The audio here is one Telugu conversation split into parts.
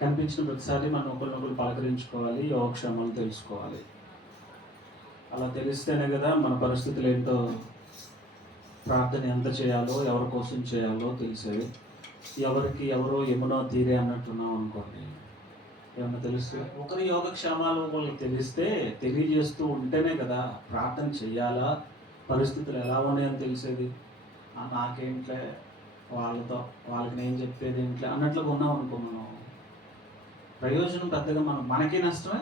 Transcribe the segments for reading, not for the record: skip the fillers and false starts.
కనిపించిన ప్రతిసారి మనం ఒకరినొకరు పలకరించుకోవాలి, యోగక్షేమాలు తెలుసుకోవాలి. అలా తెలిస్తేనే కదా మన పరిస్థితులు ఏంటో, ప్రార్థన ఎంత చేయాలో, ఎవరి కోసం చేయాలో తెలిసేది. ఎవరికి ఎవరో యమునో తీరే అన్నట్టున్నాం అనుకోండి, ఏమన్నా తెలుసు. ఒకరి యోగక్షేమాలు వాళ్ళకి తెలియజేస్తూ ఉంటేనే కదా ప్రార్థన చెయ్యాలా, పరిస్థితులు ఎలా ఉన్నాయని తెలిసేది. నాకేంట్లే, వాళ్ళకి నేను చెప్పేది ఏంట్లే అన్నట్లుగా ఉన్నాం అనుకో, మనం ప్రయోజనం పెద్దగా మనకి నష్టమే,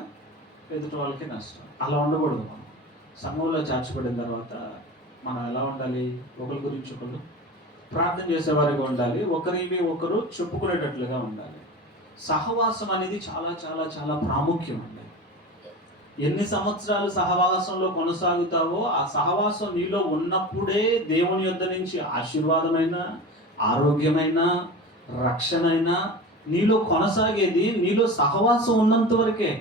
ఎదుటి వాళ్ళకి నష్టం. అలా ఉండకూడదు. మనం సంఘంలో చేర్చబడిన తర్వాత మనం ఎలా ఉండాలి, ఒకరి గురించి ఒకరు ప్రార్థన చేసేవారిగా ఉండాలి, ఒకరివి ఒకరు చెప్పుకునేటట్లుగా ఉండాలి. సహవాసం అనేది చాలా చాలా చాలా ప్రాముఖ్యం అండి. ఎన్ని సంవత్సరాలు సహవాసంలో కొనసాగుతావో ఆ సహవాసం నీలో ఉన్నప్పుడే దేవుని యొద్ద నుంచి ఆశీర్వాదమైన, ఆరోగ్యమైన, రక్షణైన నీలో కొనసాగేది. నీలో సహవాసం ఉన్నంత వరకే.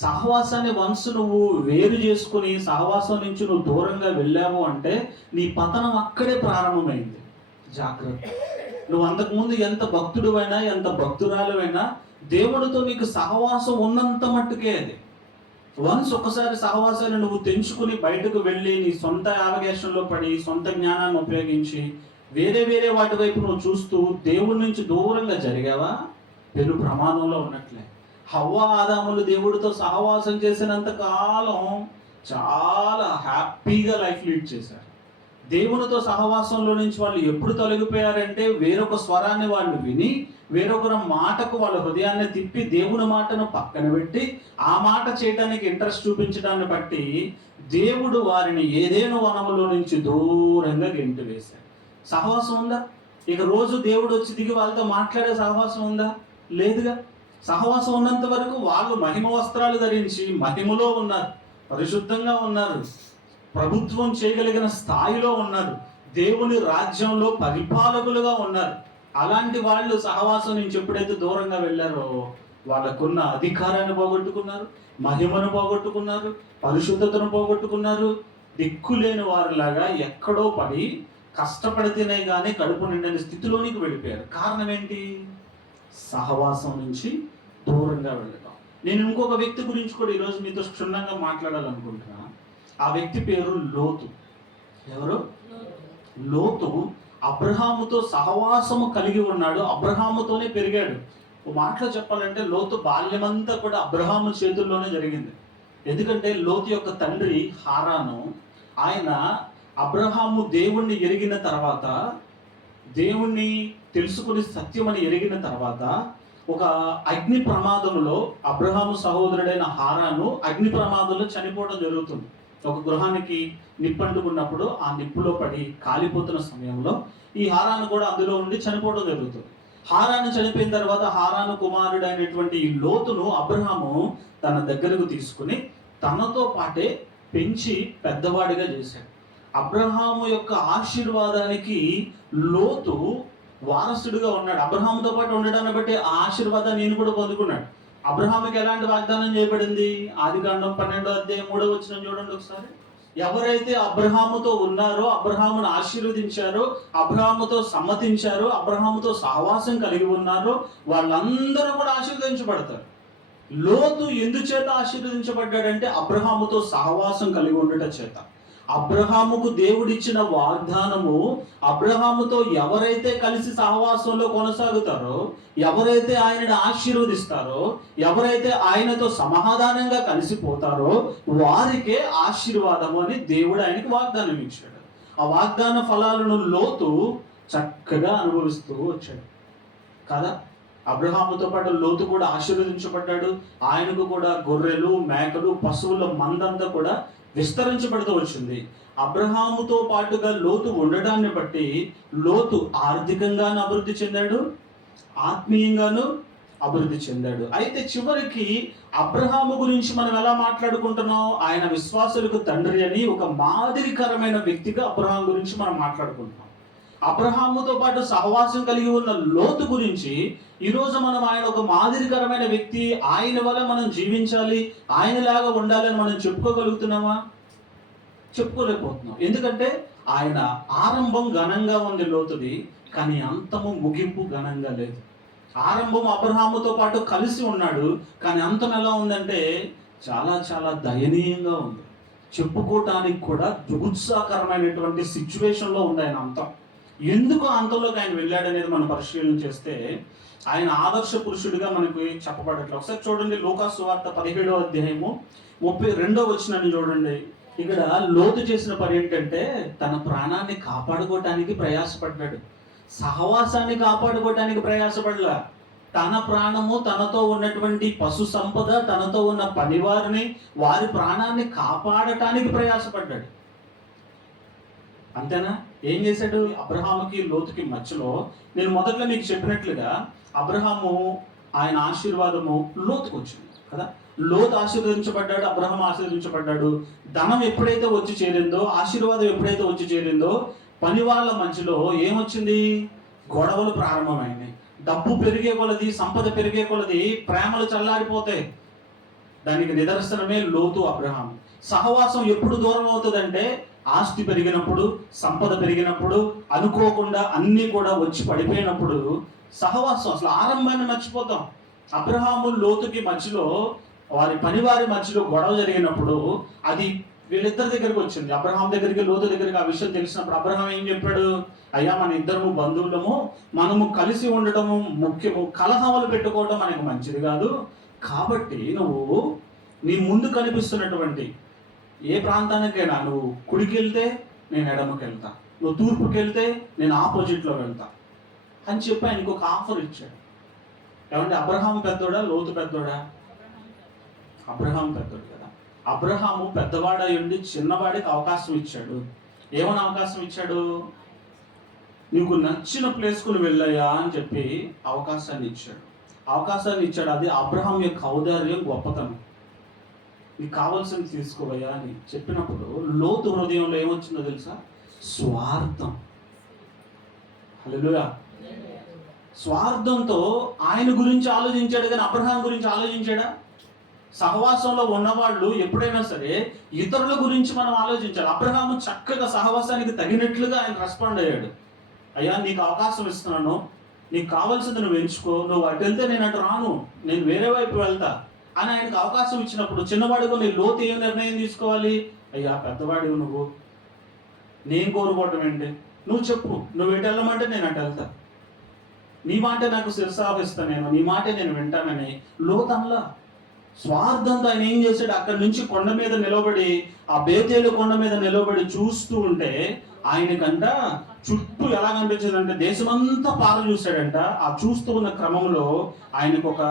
సహవాసాన్ని వన్స్ నువ్వు వేరు చేసుకుని సహవాసం నుంచి నువ్వు దూరంగా వెళ్ళావు అంటే నీ పతనం అక్కడే ప్రారంభమైంది. జాగ్రత్త. నువ్వు అంతకుముందు ఎంత భక్తుడివైనా, ఎంత భక్తురాలువైనా, దేవుడితో నీకు సహవాసం ఉన్నంత మట్టుకే అది. వన్స్ ఒకసారి సహవాసాన్ని నువ్వు తెంచుకుని బయటకు వెళ్ళి నీ సొంత యావగేషన్లో పడి, సొంత జ్ఞానాన్ని ఉపయోగించి వేరే వేరే వాటి వైపు నువ్వు చూస్తూ దేవుడి నుంచి దూరంగా జరిగావా, పెను ప్రమాదంలో ఉన్నట్లే. హవ్వ ఆదాములు దేవుడితో సహవాసం చేసినంత కాలం చాలా హ్యాపీగా లైఫ్ లీడ్ చేశారు. దేవునితో సహవాసంలో నుంచి వాళ్ళు ఎప్పుడు తొలగిపోయారంటే, వేరొక స్వరాన్ని వాళ్ళు విని, వేరొకరి మాటకు వాళ్ళ హృదయాన్ని తిప్పి, దేవుని మాటను పక్కన పెట్టి ఆ మాట చేయడానికి ఇంట్రెస్ట్ చూపించడాన్ని బట్టి దేవుడు వారిని ఏదేను వనములో నుంచి దూరంగా గెంటి వేశారు. సహవాసం ఉందా? ఇక రోజు దేవుడు వచ్చి దిగి వాళ్ళతో మాట్లాడే సహవాసం ఉందా? లేదుగా. సహవాసం ఉన్నంత వరకు వాళ్ళు మహిమ వస్త్రాలు ధరించి మహిమలో ఉన్నారు, పరిశుద్ధంగా ఉన్నారు, ప్రభుత్వం చేయగలిగిన స్థాయిలో ఉన్నారు, దేవుని రాజ్యంలో పరిపాలకులుగా ఉన్నారు. అలాంటి వాళ్ళు సహవాసం నుంచి ఎప్పుడైతే దూరంగా వెళ్ళారో వాళ్ళకున్న అధికారాన్ని పోగొట్టుకున్నారు, మహిమను పోగొట్టుకున్నారు, పరిశుద్ధతను పోగొట్టుకున్నారు. దిక్కులేని వారిలాగా ఎక్కడో పడి కష్టపడితేనే కానీ కడుపు నిండని స్థితిలోనికి వెళ్ళిపోయారు. కారణం ఏంటి? సహవాసం నుంచి దూరంగా వెళ్ళడం. నేను ఇంకొక వ్యక్తి గురించి కూడా ఈరోజు మీతో క్షుణ్ణంగా మాట్లాడాలనుకుంటున్నా. ఆ వ్యక్తి పేరు లోతు. ఎవరు? లోతు అబ్రహాముతో సహవాసము కలిగి ఉన్నాడు, అబ్రహాముతోనే పెరిగాడు. ఒక మాటలో చెప్పాలంటే లోతు బాల్యమంతా కూడా అబ్రహాము చేతుల్లోనే జరిగింది. ఎందుకంటే లోతు యొక్క తండ్రి హారాను, ఆయన అబ్రహాము దేవుణ్ణి ఎరిగిన తర్వాత, దేవుణ్ణి తెలుసుకుని సత్యమని ఎరిగిన తర్వాత, ఒక అగ్ని ప్రమాదంలో అబ్రహాము సహోదరుడైన హారాను అగ్ని ప్రమాదంలో చనిపోవడం జరుగుతుంది. ఒక గృహానికి నిప్పంటుకున్నప్పుడు ఆ నిప్పులో పడి కాలిపోతున్న సమయంలో ఈ హారాను కూడా అందులో ఉండి చనిపోవడం జరుగుతుంది. హారాను చనిపోయిన తర్వాత హారాను కుమారుడైనటువంటి ఈ లోతును అబ్రహాము తన దగ్గరకు తీసుకుని తనతో పాటే పెంచి పెద్దవాడిగా చేశాడు. అబ్రహాము యొక్క ఆశీర్వాదానికి లోతు వారసుడిగా ఉన్నాడు. అబ్రహాముతో పాటు ఉండడాన్ని బట్టి ఆ ఆశీర్వాదాన్ని నేను కూడా పొందుకున్నాడు. అబ్రహాముకి ఎలాంటి వాగ్దానం చేయబడింది? ఆదికాండం 12:3 చూడండి ఒకసారి. ఎవరైతే అబ్రహాముతో ఉన్నారో, అబ్రహామును ఆశీర్వదించారో, అబ్రహాముతో సమ్మతించారో, అబ్రహాముతో సహవాసం కలిగి ఉన్నారో వాళ్ళందరూ కూడా ఆశీర్వదించబడతారు. లోతు ఎందుచేత ఆశీర్వదించబడ్డాడంటే అబ్రహాముతో సహవాసం కలిగి ఉండటం చేత. అబ్రహాముకు దేవుడిచ్చిన వాగ్దానము, అబ్రహాముతో ఎవరైతే కలిసి సహవాసంలో కొనసాగుతారో, ఎవరైతే ఆయనను ఆశీర్వదిస్తారో, ఎవరైతే ఆయనతో సమాధానంగా కలిసిపోతారో వారికే ఆశీర్వాదము అని దేవుడు ఆయనకి వాగ్దానం ఇచ్చాడు. ఆ వాగ్దాన ఫలాలను లోతు చక్కగా అనుభవిస్తూ వచ్చాడు కదా. అబ్రహాముతో పాటు లోతు కూడా ఆశీర్వదించబడ్డాడు. ఆయనకు కూడా గొర్రెలు, మేకలు, పశువుల మందంతా కూడా విస్తరించబడుతూ వచ్చింది. అబ్రహాముతో పాటుగా లోతు ఉండడాన్ని బట్టి లోతు ఆర్థికంగాను అభివృద్ధి చెందాడు, ఆత్మీయంగాను అభివృద్ధి చెందాడు. అయితే చివరికి అబ్రహాము గురించి మనం ఎలా మాట్లాడుకుంటున్నాం? ఆయన విశ్వాసులకు తండ్రి అని ఒక మాదిరికరమైన వ్యక్తిగా అబ్రహాం గురించి మనం మాట్లాడుకుంటున్నాం. అబ్రహాముతో పాటు సహవాసం కలిగి ఉన్న లోతు గురించి ఈరోజు మనం ఆయన ఒక మాదిరికరమైన వ్యక్తి, ఆయన వల్ల మనం జీవించాలి, ఆయనలాగా ఉండాలని మనం చెప్పుకోగలుగుతున్నామా? చెప్పుకోలేకపోతున్నాం. ఎందుకంటే ఆయన ఆరంభం ఘనంగా ఉంది లోతుది, కానీ అంతము ముగింపు ఘనంగా లేదు. ఆరంభం అబ్రహాముతో పాటు కలిసి ఉన్నాడు, కానీ అంతం ఎలా ఉందంటే చాలా చాలా దయనీయంగా ఉంది. చెప్పుకోవటానికి కూడా జుగుత్సాకరమైనటువంటి సిచ్యువేషన్లో ఉంది ఆయన అంతం. ఎందుకు అంతంలోకి ఆయన వెళ్ళాడనేది మనం పరిశీలన చేస్తే ఆయన ఆదర్శ పురుషుడిగా మనకి చెప్పబడట్లేదు. ఒకసారి చూడండి, లూకాసు సువార్త 17వ అధ్యాయము 32వ వచనాన్ని చూడండి. ఇక్కడ లోతు చేసిన పని ఏంటంటే తన ప్రాణాన్ని కాపాడుకోవటానికి ప్రయాసపడ్డాడు. సహవాసాన్ని కాపాడుకోవటానికి ప్రయాసపడలా. తన ప్రాణము, తనతో ఉన్నటువంటి పశు సంపద, తనతో ఉన్న పనివారిని, వారి ప్రాణాన్ని కాపాడటానికి ప్రయాసపడ్డాడు. అంతేనా? ఏం చేశాడు? అబ్రహాముకి లోతుకి మధ్యలో నేను మొదట్లో మీకు చెప్పినట్లుగా అబ్రహాము ఆయన ఆశీర్వాదము లోతుకు వచ్చింది కదా. లోతు ఆశీర్వదించబడ్డాడు, అబ్రహాం ఆశీర్వదించబడ్డాడు. ధనం ఎప్పుడైతే వచ్చి చేరిందో, ఆశీర్వాదం ఎప్పుడైతే వచ్చి చేరిందో, పని వాళ్ళ మధ్యలో ఏమొచ్చింది? గొడవలు ప్రారంభమైనాయి. డబ్బు పెరిగే కొలది, సంపద పెరిగే కొలది ప్రేమలు చల్లారిపోతాయి. దానికి నిదర్శనమే లోతు, అబ్రహాం. సహవాసం ఎప్పుడు దూరం అవుతుందంటే ఆస్తి పెరిగినప్పుడు, సంపద పెరిగినప్పుడు, అనుకోకుండా అన్నీ కూడా వచ్చి పడిపోయినప్పుడు సహవాసం అసలు ఆరంభాన్ని మర్చిపోతాం. అబ్రహాము లోతుకి మధ్యలో, వారి మధ్యలో గొడవ జరిగినప్పుడు అది వీళ్ళిద్దరి దగ్గరికి వచ్చింది. అబ్రహాం దగ్గరికి, లోతు దగ్గరికి ఆ విషయం తెలిసినప్పుడు అబ్రహాం ఏం చెప్పాడు? అయ్యా, మన ఇద్దరము బంధువులము, మనము కలిసి ఉండటము ముఖ్యము, కలహములు పెట్టుకోవడం మనకు మంచిది కాదు. కాబట్టి నువ్వు నీ ముందు కనిపిస్తున్నటువంటి ఏ ప్రాంతానికైనా, నువ్వు కుడికి వెళ్తే నేను ఎడమకి వెళ్తా, నువ్వు తూర్పుకి వెళ్తే నేను ఆపోజిట్లో వెళ్తా అని చెప్పి ఆయనకు ఒక ఆఫర్ ఇచ్చాడు. ఏమంటే అబ్రహాం పెద్దోడా, లోతు పెద్దోడా? అబ్రహాం పెద్దోడు కదా. అబ్రహాము పెద్దవాడై ఉండి చిన్నవాడికి అవకాశం ఇచ్చాడు. ఏమని అవకాశం ఇచ్చాడు? నీకు నచ్చిన ప్లేస్కు వెళ్ళయ్యా అని చెప్పి అవకాశాన్ని ఇచ్చాడు. అది అబ్రహాం యొక్క ఔదార్యం, గొప్పతనం. నీకు కావాల్సింది తీసుకోవయ్యా అని చెప్పినప్పుడు లోతు హృదయంలో ఏమొచ్చిందో తెలుసా? స్వార్థం. హల్లెలూయా. స్వార్థంతో ఆయన గురించి ఆలోచించాడు, కానీ అబ్రహాం గురించి ఆలోచించాడా? సహవాసంలో ఉన్నవాళ్ళు ఎప్పుడైనా సరే ఇతరుల గురించి మనం ఆలోచించాలి. అబ్రహాము చక్కగా సహవాసానికి తగినట్లుగా ఆయన రెస్పాండ్ అయ్యాడు. అయ్యా, నీకు అవకాశం ఇస్తున్నాను, నీకు కావాల్సింది నువ్వు ఎంచుకో, నువ్వు అటు వెళ్తే నేను అటు రాను, నేను వేరే వైపు వెళ్తా అని ఆయనకు అవకాశం ఇచ్చినప్పుడు చిన్నవాడిగా నీ లోతు ఏం నిర్ణయం తీసుకోవాలి? అయ్యా, పెద్దవాడివి నువ్వు, నేను కోరుకోవటం ఏంటి? నువ్వు చెప్పు, నువ్వు ఎటు వెళ్ళమంటే నేను అటు వెళ్తా, నీ మాట నాకు శిరసావహిస్తాను, నేను నీ మాటే నేను వింటానని లోతు అనలా. స్వార్థంతో ఆయన ఏం చేశాడు? అక్కడి నుంచి కొండ మీద నిలబడి, ఆ బేతేలు కొండ మీద నిలబడి చూస్తూ ఉంటే ఆయనకంట చుట్టూ ఎలా కనిపించిందంటే దేశమంతా పార చూశాడంట. ఆ చూస్తూ ఉన్న క్రమంలో ఆయనకు ఒక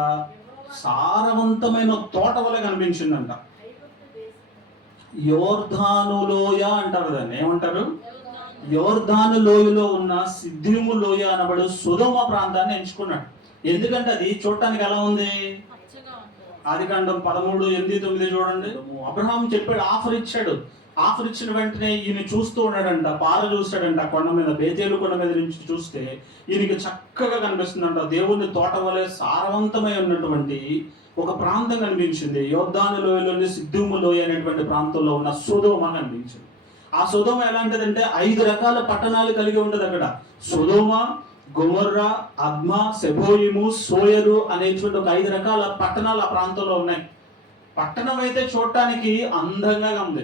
సారవంతమైన తోట వలె కనిపించిందంట. యోర్ధాను లోయ అంటారు దాన్ని. ఏమంటారు? యోర్ధాను లోయలో ఉన్న సిద్ధిము లోయ అనబడు సొదొమ ప్రాంతాన్ని ఎంచుకున్నాడు. ఎందుకంటే అది చూడటానికి ఎలా ఉంది? ఆదికాండం 13:8-9 చూడండి. అబ్రహాం చెప్పాడు, ఆఫర్ ఇచ్చిన వెంటనే ఈయన చూస్తూ ఉన్నాడంట, పార చూస్తాడంట కొండ మీద, బేతేలు కొండ మీద నుంచి చూస్తే ఈయనకి చక్కగా కనిపిస్తుందంట. దేవుని తోట వలె సారవంతమై ఉన్నటువంటి ఒక ప్రాంతం కనిపించింది. యోర్దాను లోయలోని సిద్ధిము లోయ అనేటువంటి ప్రాంతంలో ఉన్న సొదొమ కనిపించింది. ఆ సొదొమ ఎలాంటిదంటే 5 రకాల పట్టణాలు కలిగి ఉంటుంది అక్కడ. సొదొమ, గొమొర్రా, అద్మా, సెబోయిము, సోయరు అనేటువంటి ఒక 5 రకాల పట్టణాలు ఆ ప్రాంతంలో ఉన్నాయి. పట్టణం అయితే చూడటానికి అందంగా ఉంది,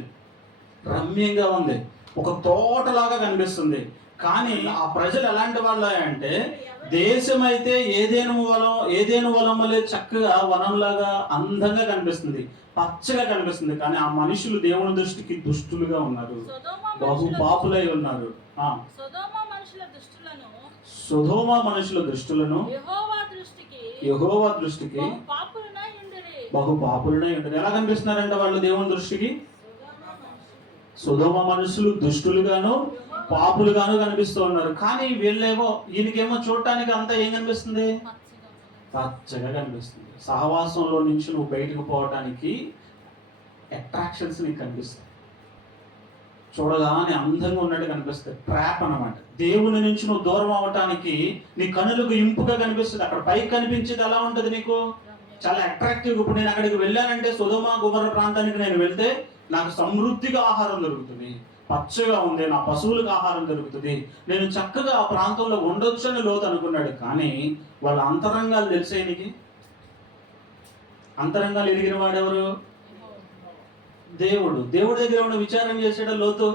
రమ్యంగా ఉంది, ఒక తోటలాగా కనిపిస్తుంది. కానీ ఆ ప్రజలు ఎలాంటి వాళ్ళ అంటే, దేశం అయితే ఏదేను వనం వలె చక్కగా వనంలాగా అందంగా కనిపిస్తుంది, పచ్చగా కనిపిస్తుంది. కానీ ఆ మనుషులు దేవుని దృష్టికి దుష్టులుగా ఉన్నారు, బహు పాపులై ఉన్నారు. సొదొమ మనుషుల దృష్టులను యెహోవా దృష్టికి బహు పాపులై ఉండరు. ఎలా కనిపిస్తున్నారంట వాళ్ళు దేవుని దృష్టికి? సొదొమ మనుషులు దుష్టులుగాను పాపులుగాను కనిపిస్తూ ఉన్నారు. కానీ వీళ్ళేమో, ఈయనకేమో చూడటానికి అంతా ఏం కనిపిస్తుంది? పచ్చగా కనిపిస్తుంది. సహవాసంలో నుంచి నువ్వు బయటకు పోవటానికి అట్రాక్షన్స్ నీకు కనిపిస్తాయి, చూడగానే అందంగా ఉన్నట్టు కనిపిస్తుంది. ట్రాప్ అన్నమాట. దేవుని నుంచి నువ్వు దూరం అవటానికి నీ కనులకు ఇంపుగా కనిపిస్తుంది. అక్కడ పైకి కనిపించేది ఎలా ఉంటుంది నీకు? చాలా అట్రాక్టివ్. ఇప్పుడు నేను అక్కడికి వెళ్ళానంటే, సొదొమ గొమొర్రా ప్రాంతానికి నేను వెళ్తే నాకు సమృద్ధిగా ఆహారం దొరుకుతుంది, పచ్చగా ఉంది, నా పశువులకు ఆహారం దొరుకుతుంది, నేను చక్కగా ఆ ప్రాంతంలో ఉండొచ్చు అని లోతు అనుకున్నాడు. కానీ వాళ్ళ అంతరంగాలు తెలిసేనికి, అంతరంగాలు ఎరిగిన వాడెవరు? దేవుడు. దేవుడి దగ్గర ఉన్న విచారం చేసాడు లోతు.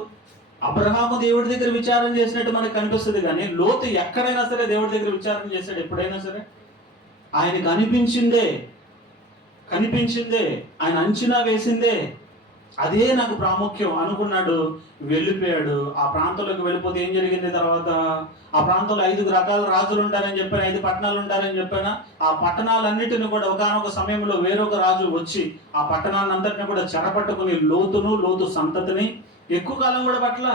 అబ్రహాము దేవుడి దగ్గర విచారం చేసినట్టు మనకు కనిపిస్తుంది, కానీ లోతు ఎక్కడైనా సరే దేవుడి దగ్గర విచారం చేశాడు ఎప్పుడైనా సరే? ఆయనకు కనిపించిందే, ఆయన అంచనా వేసిందే, అదే నాకు ప్రాముఖ్యం అనుకున్నాడు. వెళ్ళిపోయాడు. ఆ ప్రాంతంలోకి వెళ్ళిపోతే ఏం జరిగింది తర్వాత? ఆ ప్రాంతంలో 5 రకాల రాజులు ఉంటారని చెప్పాను, 5 పట్టణాలు ఉంటారని చెప్పాను. ఆ పట్టణాలన్నిటిని కూడా ఒకానొక సమయంలో వేరొక రాజు వచ్చి ఆ పట్టణాన్నంతటిని కూడా చెరపట్టుకుని లోతు సంతతిని ఎక్కువ కాలం కూడా పట్ల,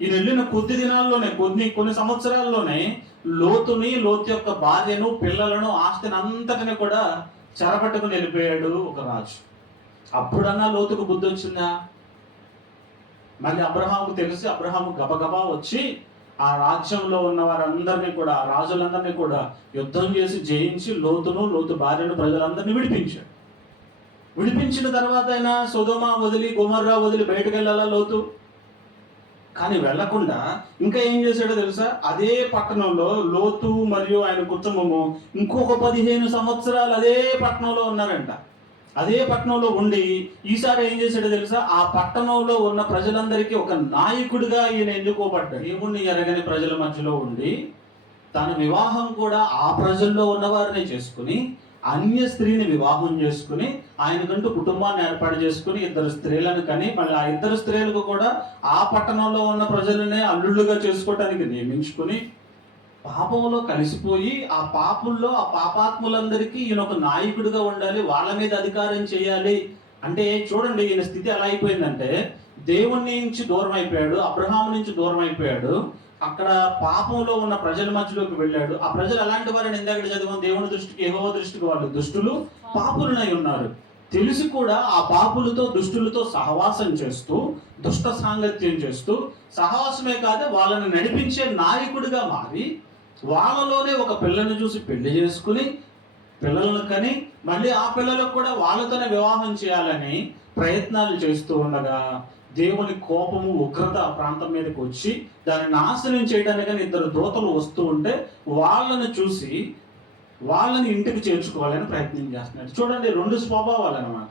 ఈయన వెళ్ళిన కొద్ది దినాల్లోనే, కొన్ని సంవత్సరాల్లోనే లోతు యొక్క భార్యను, పిల్లలను, ఆస్తిని అంతటిని కూడా చెరపట్టుకుని వెళ్ళిపోయాడు ఒక రాజు. అప్పుడన్నా లోతుకు బుద్ధి వచ్చిందా? మళ్ళీ అబ్రహాముకు తెలిసి అబ్రహాము గబగబా వచ్చి ఆ రాజ్యంలో ఉన్న వారందరినీ కూడా, రాజులందరినీ కూడా యుద్ధం చేసి జయించి లోతు భార్యను, ప్రజలందరినీ విడిపించాడు. విడిపించిన తర్వాత ఆయన సొదొమ వదిలి, గొమొర్రా వదిలి బయటకు వెళ్ళాలా లోతు? కానీ వెళ్లకుండా ఇంకా ఏం చేశాడో తెలుసా? అదే పట్టణంలో లోతు మరియు ఆయన కుటుంబము ఇంకొక 15 సంవత్సరాలు అదే పట్టణంలో ఉన్నారంట. అదే పట్టణంలో ఉండి ఈసారి ఏం చేశాడో తెలుసా? ఆ పట్టణంలో ఉన్న ప్రజలందరికీ ఒక నాయకుడిగా ఈయన ఎన్నుకోబడ్డాడు. దేవుణ్ణి ఎరగని ప్రజల మధ్యలో ఉండి తన వివాహం కూడా ఆ ప్రజల్లో ఉన్నవారిని చేసుకుని, అన్య స్త్రీని వివాహం చేసుకుని, ఆయనకంటూ కుటుంబాన్ని ఏర్పాటు చేసుకుని 2 స్త్రీలను కని, మళ్ళీ ఆ 2 స్త్రీలకు కూడా ఆ పట్టణంలో ఉన్న ప్రజలనే అల్లుళ్ళుగా చేసుకోవటానికి నియమించుకుని, పాపంలో కలిసిపోయి ఆ పాపుల్లో ఆ పాపాత్ములందరికీ ఈయన ఒక నాయకుడిగా ఉండాలి, వాళ్ళ మీద అధికారం చేయాలి. అంటే చూడండి ఈయన స్థితి ఎలా అయిపోయిందంటే, దేవుని నుంచి దూరం అయిపోయాడు, అబ్రహాము నుంచి దూరం అయిపోయాడు, అక్కడ పాపంలో ఉన్న ప్రజల మధ్యలోకి వెళ్ళాడు. ఆ ప్రజలు ఎలాంటి వారిని ఇందాక చదివాం, దేవుని దృష్టికి, యెహోవా దృష్టికి వాళ్ళు దుష్టులు, పాపులనై ఉన్నారు. తెలిసి కూడా ఆ పాపులతో, దుష్టులతో సహవాసం చేస్తూ, దుష్ట సాంగత్యం చేస్తూ, సహవాసమే కాదు వాళ్ళని నడిపించే నాయకుడిగా మారి, వాళ్ళలోనే ఒక పిల్లని చూసి పెళ్లి చేసుకుని, పిల్లలను కని, మళ్ళీ ఆ పిల్లలకు కూడా వాళ్ళతోనే వివాహం చేయాలని ప్రయత్నాలు చేస్తూ ఉండగా దేవుని కోపము, ఉగ్రత ఆ ప్రాంతం మీదకి వచ్చి దాన్ని నాశనం చేయడానికి 2 దూతలు వస్తూ ఉంటే వాళ్ళని చూసి వాళ్ళని ఇంటికి చేర్చుకోవాలని ప్రయత్నం చేస్తున్నాడు. చూడండి 2 స్వభావాలు అనమాట.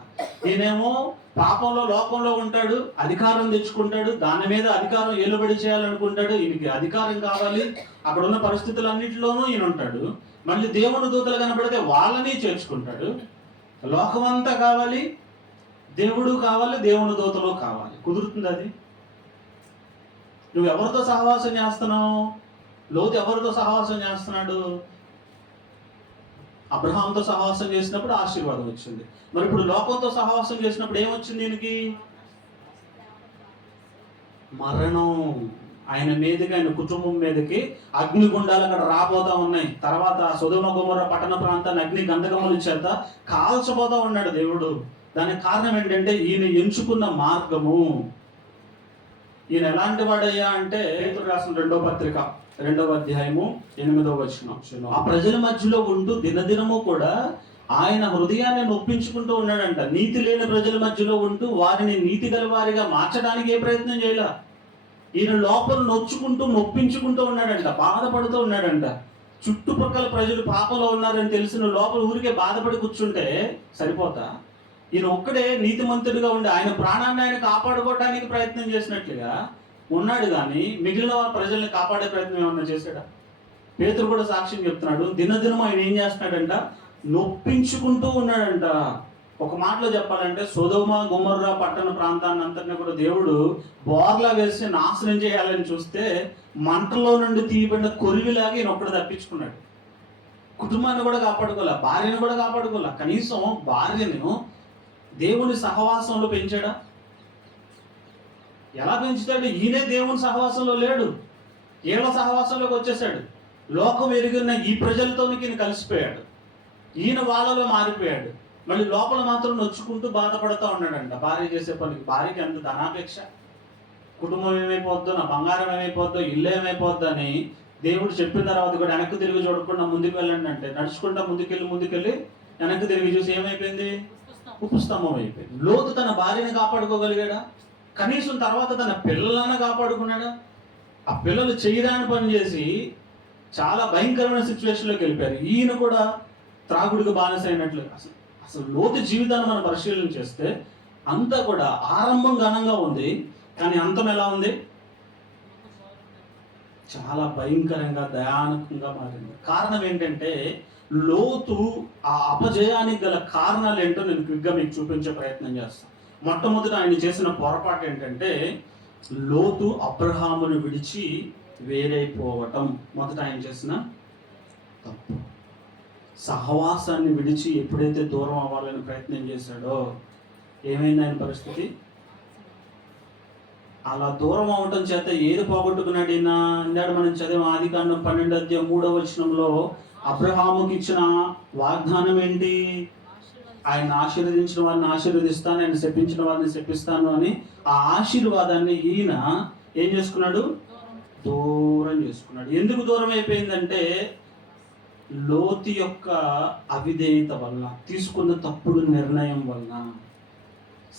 ఈయనేమో పాపంలో, లోకంలో ఉంటాడు, అధికారం తెచ్చుకుంటాడు, దాని మీద అధికారం ఏలుబడి చేయాలనుకుంటాడు, ఈయనకి అధికారం కావాలి, అక్కడ ఉన్న పరిస్థితులన్నింటిలోనూ ఈయన ఉంటాడు. మళ్ళీ దేవుని దూతలు కనబడితే వాళ్ళని చేర్చుకుంటాడు. లోకమంతా కావాలి, దేవుడు కావాలి, దేవుని దూతలు కావాలి. కుదురుతుంది అది? నువ్వు ఎవరితో సహవాసం చేస్తున్నావు? లోతు ఎవరితో సహవాసం చేస్తున్నాడు? అబ్రహాంతో సహవాసం చేసినప్పుడు ఆశీర్వాదం వచ్చింది. మరి ఇప్పుడు లోకంతో సహవాసం చేసినప్పుడు ఏమొచ్చింది ఈయనకి? మరణం. ఆయన మీదకి, ఆయన కుటుంబం మీదకి అగ్నిగుండాలు అక్కడ రాబోతా ఉన్నాయి. తర్వాత సొదొమ గొమొర్రా పట్టణ ప్రాంతాన్ని అగ్ని గంధకముల చేత కాల్చబోతా ఉన్నాడు దేవుడు. దానికి కారణం ఏంటంటే ఈయన ఎంచుకున్న మార్గము. ఈయన ఎలాంటి వాడయ్యా అంటే, పేతురు రాసిన 2వ పత్రిక 2వ అధ్యాయము 8వ వచనం, ఆ ప్రజల మధ్యలో ఉంటూ దినదినము కూడా ఆయన హృదయాన్ని నొప్పించుకుంటూ ఉన్నాడంట. నీతి లేని ప్రజల మధ్యలో ఉంటూ వారిని నీతి గల వారిగా మార్చడానికి ఏ ప్రయత్నం చేయలే. ఈయన లోపల నొప్పించుకుంటూ ఉన్నాడంట, బాధపడుతూ ఉన్నాడంట. చుట్టుపక్కల ప్రజలు పాపంలో ఉన్నారని తెలిసిన లోపల ఊరికే బాధపడి కూర్చుంటే సరిపోతా? ఈయన ఒక్కడే నీతిమంతుడిగా ఉండి ఆయన ప్రాణాన్ని ఆయన కాపాడుకోవడానికి ప్రయత్నం చేసినట్లుగా ఉన్నాడు, కానీ మిగిలిన ప్రజల్ని కాపాడే ప్రయత్నం ఏమన్నా చేశాడా? పేతురు కూడా సాక్ష్యం చెప్తున్నాడు. దినదినం ఆయన ఏం చేస్తున్నాడంట? నొప్పించుకుంటూ ఉన్నాడంట. ఒక మాటలో చెప్పాలంటే సొదొమ గొమొర్రా పట్టణ ప్రాంతాన్ని అంతటిని కూడా దేవుడు బోర్లా వేసి నాశనం చేయాలని చూస్తే మంటలో నుండి తీయబడిన కొరివిలాగా ఈయన ఒక్కడు తప్పించుకున్నాడు. కుటుంబాన్ని కూడా కాపాడుకోలే, భార్యను కూడా కాపాడుకోలే. కనీసం భార్యను దేవుని సహవాసంలో పెంచాడా? ఎలా పెంచుతాడు? ఈయనే దేవుని సహవాసంలో లేడు, ఏళ్ళ సహవాసంలోకి వచ్చేసాడు. లోకం ఎరిగిన ఈ ప్రజలతోనికి ఈయన కలిసిపోయాడు, ఈయన వాళ్ళలో మారిపోయాడు. మళ్ళీ లోపల మాత్రం నొచ్చుకుంటూ బాధపడుతూ ఉన్నాడంట భార్య చేసే పనికి. భార్యకి ఎంత ధనాపేక్ష, కుటుంబం ఏమైపోద్దో, నా బంగారం ఏమైపోద్దో, ఇల్లు ఏమైపోద్దో అని దేవుడు చెప్పిన తర్వాత కూడా వెనక్కి తిరిగి చూడకుండా ముందుకు వెళ్ళండి అంటే నడుచుకుంటా ముందుకెళ్ళి వెనక్కి తిరిగి చూసి ఏమైపోయింది? ఉపస్తంభం అయిపోయింది. లోతు తన భార్యని కాపాడుకోగలిగాడా? కనీసం తర్వాత తన పిల్లలన్నా కాపాడుకున్నాడా? ఆ పిల్లలు చేయరాని పని చేసి చాలా భయంకరమైన సిచ్యువేషన్లోకి వెళ్ళిపోయారు. ఈయన కూడా త్రాగుడికి బానిస అయినట్లు. అసలు అసలు లోతు జీవితాన్ని మనం పరిశీలన చేస్తే అంతా కూడా ఆరంభం ఘనంగా ఉంది, కానీ అంతం ఎలా ఉంది? చాలా భయంకరంగా దయానకంగా మారింది. కారణం ఏంటంటే లోతు ఆ అపజయానికి గల కారణాలు ఏంటో నేను క్విక్గా మీకు చూపించే ప్రయత్నం చేస్తాను. మొట్టమొదట ఆయన చేసిన పొరపాటు ఏంటంటే లోతు అబ్రహామును విడిచి వేరైపోవటం మొదట ఆయన చేసిన తప్పు. సహవాసాన్ని విడిచి ఎప్పుడైతే దూరం అవ్వాలని ప్రయత్నం చేశాడో ఏమైంది ఆయన పరిస్థితి? అలా దూరం అవటం చేత ఏది పోగొట్టుకున్నాడు ఈయన? ఇందాడు మనం చదివాం ఆదికాండం 12:3 అబ్రహాముకి ఇచ్చిన వాగ్దానం ఏంటి? ఆయన ఆశీర్వదించిన వారిని ఆశీర్వదిస్తాను, ఆయన శపించిన వారిని శపిస్తాను అని ఆ ఆశీర్వాదాన్ని ఈయన ఏం చేసుకున్నాడు? దూరం చేసుకున్నాడు. ఎందుకు దూరం అయిపోయిందంటే లోతు యొక్క అవిధేయత వల్ల, తీసుకున్న తప్పుడు నిర్ణయం వల్ల.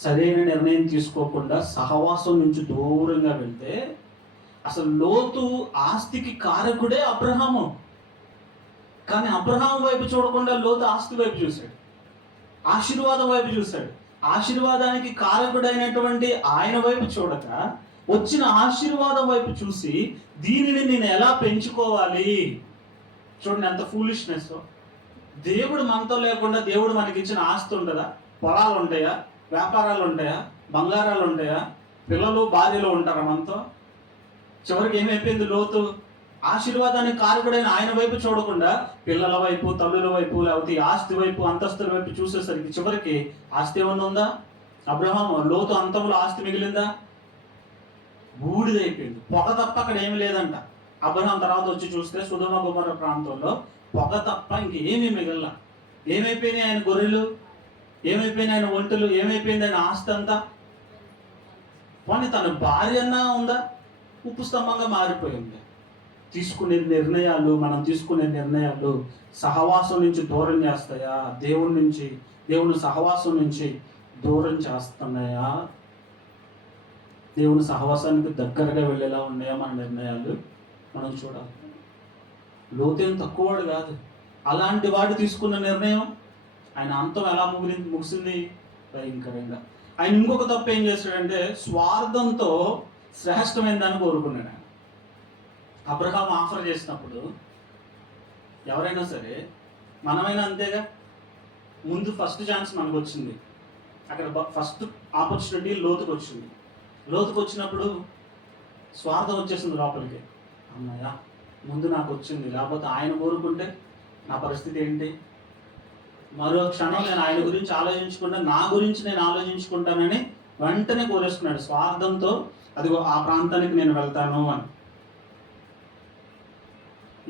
సరైన నిర్ణయం తీసుకోకుండా సహవాసం నుంచి దూరంగా వెళ్తే అసలు లోతు ఆస్తికి కారకుడే అబ్రహాము. కానీ అబ్రహాం వైపు చూడకుండా లోతు ఆస్తి వైపు చూశాడు, ఆశీర్వాదం వైపు చూశాడు. ఆశీర్వాదానికి కారకుడైనటువంటి ఆయన వైపు చూడక వచ్చిన ఆశీర్వాదం వైపు చూసి దీనిని నేను ఎలా పెంచుకోవాలి. చూడండి ఎంత ఫూలిష్నెస్. దేవుడు మనతో లేకుండా దేవుడు మనకి ఇచ్చిన ఆస్తి ఉంటుందా? పొలాలు ఉంటాయా? వ్యాపారాలు ఉంటాయా? బంగారాలు ఉంటాయా? పిల్లలు భార్యలు ఉంటారా మనతో? చివరికి ఏమైపోయింది? లోతు ఆశీర్వాదానికి కారకుడైన ఆయన వైపు చూడకుండా పిల్లల వైపు, తల్లుల వైపు, లేకపోతే ఆస్తి వైపు, అంతస్తుల వైపు చూసేసరికి చివరికి ఆస్తి ఏమన్నా ఉందా? అబ్రహాం లోతు అంతంలో ఆస్తి మిగిలిందా? బూడిదైపోయింది. పొగ తప్ప అక్కడ ఏమి లేదంట. అబ్రహాం తర్వాత వచ్చి చూస్తే సొదొమ గొమొర్రా ప్రాంతంలో పొగ తప్ప ఇంకేమీ మిగల. ఏమైపోయినాయి ఆయన గొర్రెలు, ఏమైపోయినాయి ఆయన ఒంటెలు, ఏమైపోయింది ఆయన ఆస్తి అంతా? పోనీ తన భార్య అన్నా ఉందా? ఉప్పు స్తంభంగా మారిపోయింది. తీసుకునే నిర్ణయాలు, మనం తీసుకునే నిర్ణయాలు సహవాసం నుంచి దూరం చేస్తాయా? దేవుని సహవాసం నుంచి దూరం చేస్తున్నాయా? దేవుని సహవాసానికి దగ్గరగా వెళ్ళేలా ఉన్నాయా మన నిర్ణయాలు? మనం చూడాలి. లోతేం తక్కువవాడు కాదు. అలాంటి వాడు తీసుకున్న నిర్ణయం ఆయన అంతం ఎలా ముగిసింది? భయంకరంగా. ఆయన ఇంకొక తప్పు ఏం చేశాడంటే స్వార్థంతో శ్రేష్టమైన దాన్ని కోరుకున్నాడు. ఆయన అబ్రహాం ఆఫర్ చేసినప్పుడు ఎవరైనా సరే, మనమైనా అంతేగా, ముందు ఫస్ట్ ఛాన్స్ మనకు వచ్చింది. అక్కడ ఫస్ట్ ఆపర్చునిటీ లోతుకు వచ్చింది. లోతుకు వచ్చినప్పుడు స్వార్థం వచ్చేసింది లోపలికి. అన్నయ్య ముందు నాకు వచ్చింది, లేకపోతే ఆయన కోరుకుంటే నా పరిస్థితి ఏంటి? మరో క్షణం నేను ఆయన గురించి ఆలోచించుకుంటా, నా గురించి నేను ఆలోచించుకుంటానని వెంటనే కోరేసుకున్నాడు స్వార్థంతో. అదిగో ఆ ప్రాంతానికి నేను వెళ్తాను అని.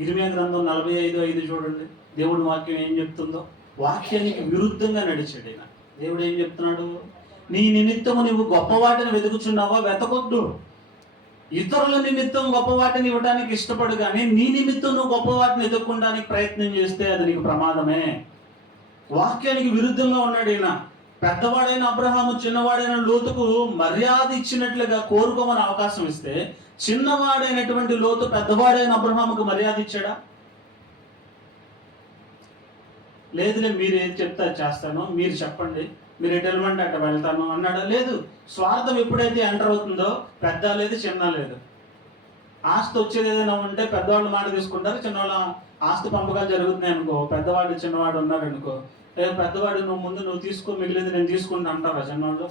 ఇర్మియా గ్రంథం 45:5 చూడండి. దేవుడి వాక్యం ఏం చెప్తుందో. వాక్యానికి విరుద్ధంగా నడిచాడు ఆయన. దేవుడు ఏం చెప్తున్నాడు? నీ నిమిత్తము నువ్వు గొప్ప వాటిని వెతుకుచున్నావా? వెతకొద్దు. ఇతరుల నిమిత్తం గొప్ప వాటిని ఇవ్వడానికి ఇష్టపడు, కానీ నీ నిమిత్తం నువ్వు గొప్ప వాటిని ఎదుర్కొనడానికి ప్రయత్నం చేస్తే అది నీకు ప్రమాదమే. వాక్యానికి విరుద్ధంగా ఉన్నాడు ఈయన. పెద్దవాడైన అబ్రహాము చిన్నవాడైన లోతుకు మర్యాద ఇచ్చినట్లుగా కోరుకోమని అవకాశం ఇస్తే, చిన్నవాడైనటువంటి లోతు పెద్దవాడైన అబ్రహాముకు మర్యాద ఇచ్చాడా? లేదులే, మీరు ఏది చెప్తే అది చేస్తాను, మీరు చెప్పండి, మీరు ఎటు వెళ్ళమంటే అట్లా వెళ్తాను అన్నాడా? లేదు. స్వార్థం ఎప్పుడైతే ఎంటర్ అవుతుందో పెద్ద లేదు చిన్న లేదు. ఆస్తి వచ్చేది ఏదైనా ఉంటే పెద్దవాళ్ళు మాట తీసుకుంటారు, చిన్నవాళ్ళ ఆస్తి పంపకాలు జరుగుతున్నాయి అనుకో, పెద్దవాడు చిన్నవాడు ఉన్నారు అనుకో, పెద్దవాడు నువ్వు తీసుకో, మిగిలింది నేను తీసుకుంటా అంటారా చిన్నవాళ్ళు?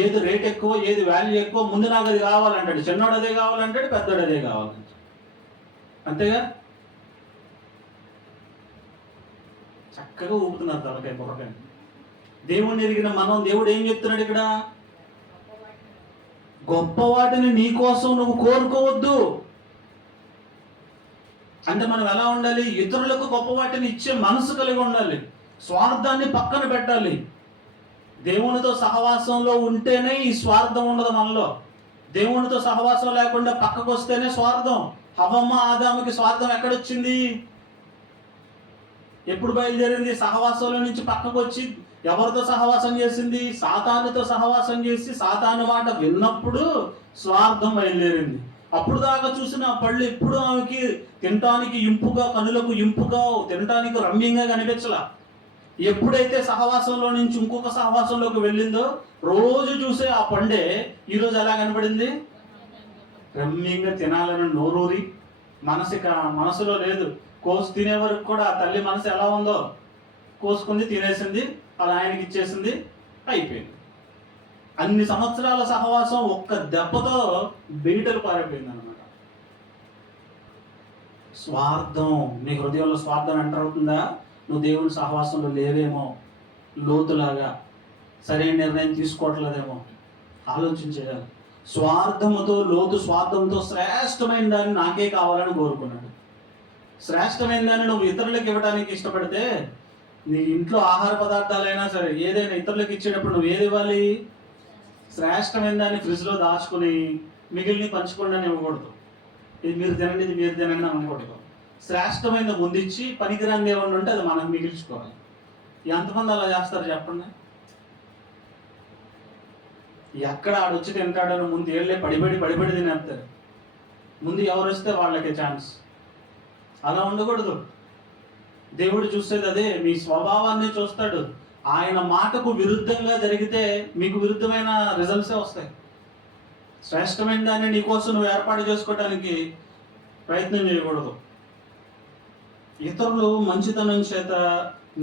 ఏది రేట్ ఎక్కువ, ఏది వాల్యూ ఎక్కువ, ముందు నాకు అది కావాలంటాడు. చిన్నవాడు అదే కావాలంటాడు, పెద్దవాడు అదే కావాలంటాడు. అంతేగా? చక్కగా ఊపుతున్నారు తలకాయ పొరకాయ. దేవుణ్ణి ఎరిగిన మనం, దేవుడు ఏం చెప్తున్నాడు ఇక్కడ? గొప్ప వాటిని నీ కోసం నువ్వు కోరుకోవద్దు. అంటే మనం ఎలా ఉండాలి? ఇతరులకు గొప్ప వాటిని ఇచ్చే మనసు కలిగి ఉండాలి. స్వార్థాన్ని పక్కన పెట్టాలి. దేవునితో సహవాసంలో ఉంటేనే ఈ స్వార్థం ఉండదు మనలో. దేవునితో సహవాసం లేకుండా పక్కకు వస్తేనే స్వార్థం. హవ్వమ్మ ఆదాముకి స్వార్థం ఎక్కడొచ్చింది? ఎప్పుడు బయలుదేరింది? సహవాసంలో నుంచి పక్కకు వచ్చి ఎవరితో సహవాసం చేసింది? సాతానుతో సహవాసం చేసి సాతాను మాట విన్నప్పుడు స్వార్థం బయలుదేరింది. అప్పుడు దాకా చూసిన పళ్ళు ఎప్పుడు ఆమెకి తినటానికి ఇంపుగా, కనులకు ఇంపుగా, తినటానికి రమ్యంగా కనిపించలా. ఎప్పుడైతే సహవాసంలో నుంచి ఇంకొక సహవాసంలోకి వెళ్ళిందో రోజు చూసే ఆ పండే ఈరోజు ఎలా కనబడింది? రమ్యంగా తినాలని నోరూరి మనసులో లేదు. కోసి తినే వరకు కూడా ఆ తల్లి మనసు ఎలా ఉందో, కోసుకుంది, తినేసింది, అలా ఆయనకి ఇచ్చేసింది, అయిపోయింది. అన్ని సంవత్సరాల సహవాసం ఒక్క దెబ్బతో బీటలు పారిపోయింది అనమాట. స్వార్థం నీ హృదయంలో స్వార్థం ఎంటర్ అవుతుందా? నువ్వు దేవుని సహవాసంలో లేవేమో, లోతులాగా సరైన నిర్ణయం తీసుకోవట్లేదేమో ఆలోచించేయాలి. స్వార్థముతో, లోతు స్వార్థంతో శ్రేష్టమైన దాన్ని నాకే కావాలని కోరుకున్నాడు. శ్రేష్టమైన దాన్ని నువ్వు ఇతరులకు ఇవ్వడానికి ఇష్టపడితే, నీ ఇంట్లో ఆహార పదార్థాలైనా సరే ఏదైనా ఇతరులకు ఇచ్చేటప్పుడు నువ్వు ఏది ఇవ్వాలి? శ్రేష్టమైన దాన్ని ఫ్రిడ్జ్లో దాచుకుని మిగిలిని పంచుకోండి అని ఇవ్వకూడదు. ఇది మీరు తినండి, ఇది మీరు తినండి అని అనకూడదు. శ్రేష్టమైన ముందిచ్చి పనికిరాని ఏమన్నా ఉంటే అది మనం మిగిల్చుకోవాలి. ఎంతమంది అలా చేస్తారు చెప్పండి? ఎక్కడ ఆడొచ్చి తింటాడని ముందు ఏళ్ళే పడిపడి తినేస్తారు. ముందు ఎవరు వస్తే వాళ్ళకే ఛాన్స్. అలా ఉండకూడదు. దేవుడు చూసేది అదే, మీ స్వభావాన్ని చూస్తాడు. ఆయన మాటకు విరుద్ధంగా జరిగితే మీకు విరుద్ధమైన రిజల్ట్సే వస్తాయి. శ్రేష్టమైన దాన్ని నీకోసం నువ్వు ఏర్పాటు చేసుకోవడానికి ప్రయత్నం చేయకూడదు. ఇతరులు మంచితనం చేత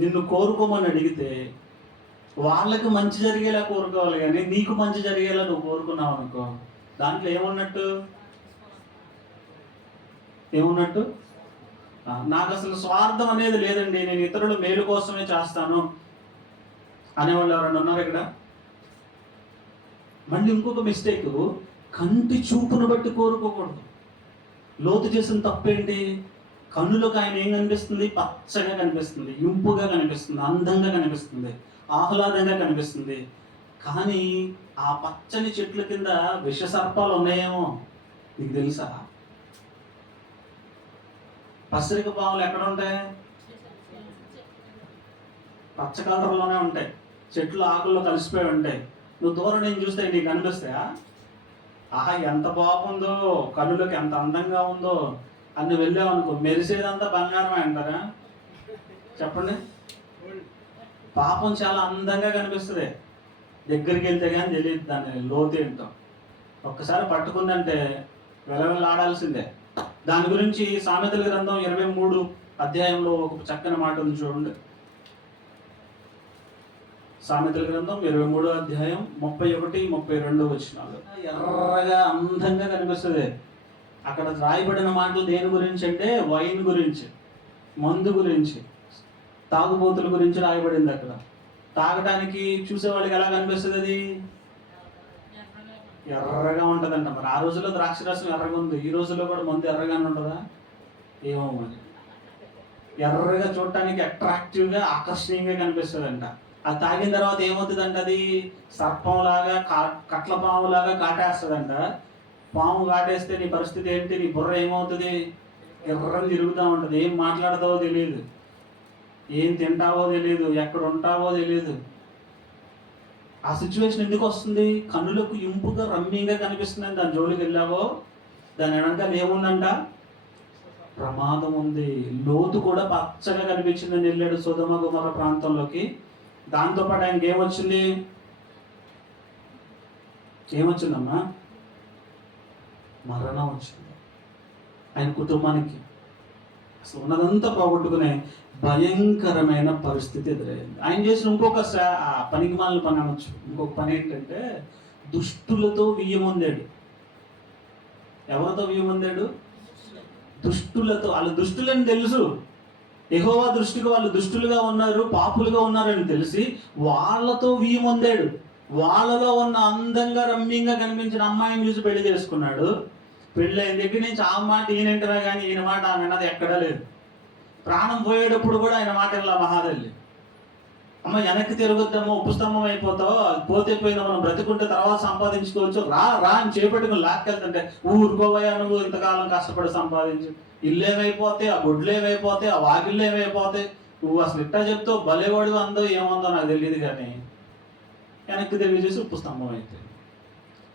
నిన్ను కోరుకోమని అడిగితే వాళ్ళకి మంచి జరిగేలా కోరుకోవాలి, కానీ నీకు మంచి జరిగేలా నువ్వు కోరుకున్నావు అనుకో, దాంట్లో ఏమున్నట్టు? నాకు అసలు స్వార్థం అనేది లేదండి, నేను ఇతరుల మేలు కోసమే చేస్తాను అనేవాళ్ళు ఎవరైనా ఉన్నారు ఇక్కడ? మళ్ళీ ఇంకొక మిస్టేక్, కంటి చూపును బట్టి కోరుకోకూడదు. లోతు చేసిన తప్పేంటి? కన్నులకు ఆయన ఏం కనిపిస్తుంది? పచ్చగా కనిపిస్తుంది, ఇంపుగా కనిపిస్తుంది, అందంగా కనిపిస్తుంది, ఆహ్లాదంగా కనిపిస్తుంది. కానీ ఆ పచ్చని చెట్ల కింద విష సర్పాలు ఉన్నాయేమో నీకు తెలుసా? పసరిక పాములు ఎక్కడ ఉంటాయి? పచ్చ కలర్లోనే ఉంటాయి. చెట్లు ఆకుల్లో కలిసిపోయి ఉంటాయి. నువ్వు దూరం నేను చూస్తే నీకు కనిపిస్తాయా? ఆహా ఎంత బాగుందో, కన్నులకు ఎంత అందంగా ఉందో అన్ని వెళ్ళావు అనుకో, మెరిసేదంతా బంగారమే అంటారా? చెప్పండి. పాపం చాలా అందంగా కనిపిస్తుంది, దగ్గరికి వెళ్తే కానీ తెలియదు దాని లోతు ఏంటో. ఒక్కసారి పట్టుకుందంటే వెలవెల్లాడాల్సిందే. దాని గురించి సామెతల గ్రంథం 23 అధ్యాయంలో ఒక చక్కని మాట ఉంది చూడండి. సామెతల గ్రంథం 23 అధ్యాయం 31, 32 వచనాలు. ఎర్రగా అందంగా కనిపిస్తుంది. అక్కడ రాయబడిన మాటలు దేని గురించి అంటే వైన్ గురించి, మందు గురించి, తాగుబోతుల గురించి రాయబడింది. అక్కడ తాగడానికి చూసేవాళ్ళకి ఎలా కనిపిస్తుంది? అది ఎర్రగా ఉంటుందంట. మరి ఆ రోజుల్లో ద్రాక్ష రసం ఎర్రగా ఉంది, ఈ రోజుల్లో కూడా మందు ఎర్రగానే ఉంటుందా? ఏమో మరి. ఎర్రగా చూడటానికి అట్రాక్టివ్గా, ఆకర్షణీయంగా కనిపిస్తుందంట. అది తాగిన తర్వాత ఏమవుతుందంట? అది సర్పంలాగా, కట్ల పాములాగా కాటేస్తుందంట. పాము కాటేస్తే నీ పరిస్థితి ఏంటి? నీ బుర్ర ఏమవుతుంది? ఎర్రని తిరుగుతూ ఉంటుంది. ఏం మాట్లాడతావో తెలియదు, ఏం తింటావో తెలియదు, ఎక్కడ ఉంటావో తెలియదు. ఆ సిచ్యువేషన్ ఎందుకు వస్తుంది? కన్నులకు ఇంపుగా, రమ్యంగా కనిపిస్తుందని దాని జోలికి వెళ్ళావో, దాని వెనకాల ఏముందంట? ప్రమాదం ఉంది. లోతు కూడా పచ్చగా కనిపించిందని వెళ్ళాడు సొదొమ గొమొర్రా ప్రాంతంలోకి. దాంతోపాటు ఆయనకి ఏమొచ్చిందమ్మా? మరణం వచ్చింది ఆయన కుటుంబానికి. అసలు ఉన్నదంతా పోగొట్టుకునే భయంకరమైన పరిస్థితి ఎదురైంది. ఆయన చేసిన ఇంకొక పనికిమాలిన పని అనొచ్చు. ఇంకొక పని ఏంటంటే దుష్టులతో వియ్యమొందాడు. ఎవరితో వియ్యమొందాడు? దుష్టులతో. వాళ్ళు దుష్టులని తెలుసు, యెహోవా దృష్టికి వాళ్ళు దుష్టులుగా ఉన్నారు, పాపులుగా ఉన్నారని తెలిసి వాళ్ళతో వియ్యమొందాడు. వాళ్ళలో ఉన్న అందంగా, రమ్యంగా కనిపించిన అమ్మాయిని చూసి పెళ్లి చేసుకున్నాడు. పెళ్ళైన దగ్గర నుంచి ఆ మాట ఈయనంటరా కానీ ఈయన మాట ఆమె అన్నది ఎక్కడా లేదు. ప్రాణం పోయేటప్పుడు కూడా ఆయన మాట ఇలా మహాదల్లి, అమ్మ వెనక్కి తిరగొద్దమ్మో, ఉపస్తంభం అయిపోతావు, అది పోతే పోయిందో, మనం బ్రతికుంటే తర్వాత సంపాదించుకోవచ్చు, రా రా అని చేపట్టుకుని లాక్కెళ్తుంటే ఊరుకోవయ్యా, నువ్వు ఇంతకాలం కష్టపడి సంపాదించు, ఇల్లు ఏమైపోతే, ఆ గొడ్లు ఏమైపోతే, ఆ వాకిళ్ళు ఏమైపోతే, నువ్వు అసలు ఇట్టా చెప్తావు, భలేవాడు అందో ఏమందో నాకు తెలియదు, కానీ వెనక్కి తిరిగి చేసి ఉప్పు స్తంభం అయితే.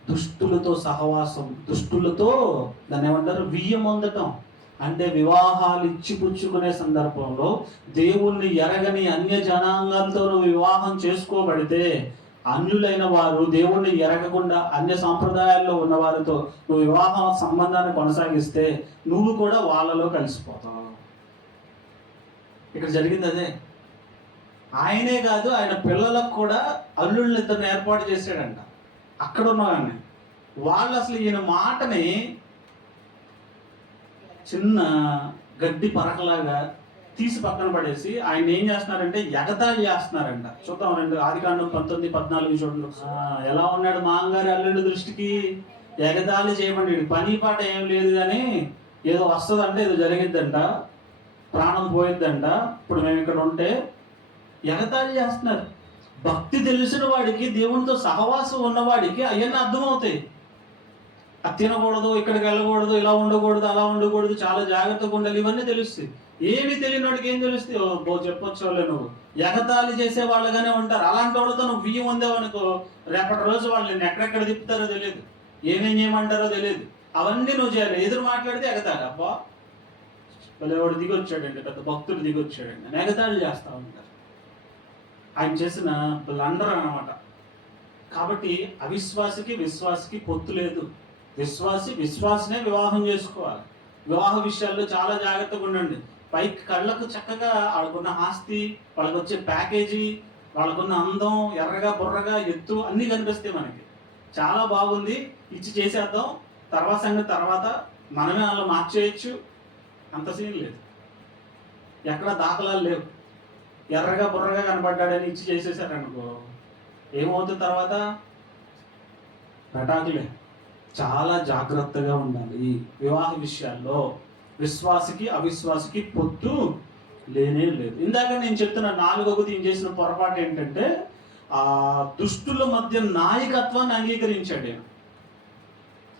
దుష్టులతో సహవాసం, దుష్టులతో దాన్ని ఏమంటారు, వియ్యం పొందటం అంటే వివాహాలు ఇచ్చిపుచ్చుకునే సందర్భంలో దేవుణ్ణి ఎరగని అన్య జనాంగాలతో నువ్వు వివాహం చేసుకోబడితే, అన్యులైన వారు దేవుణ్ణి ఎరగకుండా అన్య సాంప్రదాయాల్లో ఉన్న వారితో నువ్వు వివాహ సంబంధాన్ని కొనసాగిస్తే నువ్వు కూడా వాళ్ళలో కలిసిపోతావు. ఇక్కడ జరిగింది అదే. ఆయనే కాదు, ఆయన పిల్లలకు కూడా అల్లుళ్ళని ఇద్దరిని ఏర్పాటు చేశాడంట అక్కడ ఉన్నవాడిని. వాళ్ళు అసలు ఈయన మాటని చిన్న గడ్డి పరకలాగా తీసి పక్కన పడేసి ఆయన ఏం చేస్తున్నారంటే ఎగతాళి చేస్తున్నారంట. చూద్దాం, 2 ఆదికాండం 19-14 చూడండి. ఎలా ఉన్నాడు మాంగారి అల్లుడి దృష్టికి? ఎగతాళి చేయమండి, పని పాట ఏం లేదు, కానీ ఏదో వస్తుందంటే ఏదో జరిగిద్దంట, ప్రాణం పోయిద్దంట, ఇప్పుడు మేము ఇక్కడ ఉంటే ఎగతాళి చేస్తున్నారు. భక్తి తెలిసిన వాడికి, దేవునితో సహవాసం ఉన్నవాడికి అవన్నీ అర్థమవుతాయి. అది తినకూడదు, ఇక్కడికి వెళ్ళకూడదు, ఇలా ఉండకూడదు, అలా ఉండకూడదు, చాలా జాగ్రత్తగా ఉండాలి, ఇవన్నీ తెలుస్తాయి. ఏమి తెలియని వాడికి ఏం తెలుస్తాయి? చెప్పొచ్చు వాళ్ళే, నువ్వు ఎగతాళి చేసే వాళ్ళగానే ఉంటారు. అలాంటి వాళ్ళతో నువ్వు బియ్యం ఉందేవనుకో, రేపటి రోజు వాళ్ళు నేను ఎక్కడెక్కడ తిప్పుతారో తెలియదు, ఏమేం చేయమంటారో తెలియదు, అవన్నీ నువ్వు చేయాలి. ఎదురు మాట్లాడితే ఎగతాళి, అబ్బా ఎవడు దిగొచ్చాడండి, పెద్ద భక్తుడు దిగొచ్చాడండి, ఎగతాళి చేస్తూ ఉంటారు. ఆయన చేసిన బ్లండర్ అన్నమాట. కాబట్టి అవిశ్వాసికి విశ్వాసికి పొత్తు లేదు. విశ్వాసినే వివాహం చేసుకోవాలి. వివాహ విషయాల్లో చాలా జాగ్రత్తగా ఉండండి. పైకి కళ్ళకు చక్కగా వాళ్ళకున్న ఆస్తి, వాళ్ళకు వచ్చే ప్యాకేజీ, వాళ్ళకున్న అందం, ఎర్రగా బుర్రగా ఎత్తు అన్నీ కనిపిస్తాయి మనకి. చాలా బాగుంది, ఇచ్చి చేసేద్దాం, తర్వాత సంగతి తర్వాత, మనమే వాళ్ళు మార్చేయచ్చు, అంత సీన్ లేదు. ఎక్కడ దాఖలాలు లేవు. ఎర్రగా బుర్రగా కనబడ్డాడని ఇచ్చి చేసేసారనుకో, ఏమవుతుంది తర్వాత? పెటాకులే. చాలా జాగ్రత్తగా ఉండాలి ఈ వివాహ విషయాల్లో. విశ్వాసికి అవిశ్వాసికి పొత్తు లేనే లేదు. ఇందాక నేను చెప్తున్న 4వ దీని చేసిన పొరపాటు ఏంటంటే, ఆ దుష్టుల మధ్య నాయకత్వాన్ని అంగీకరించాడు.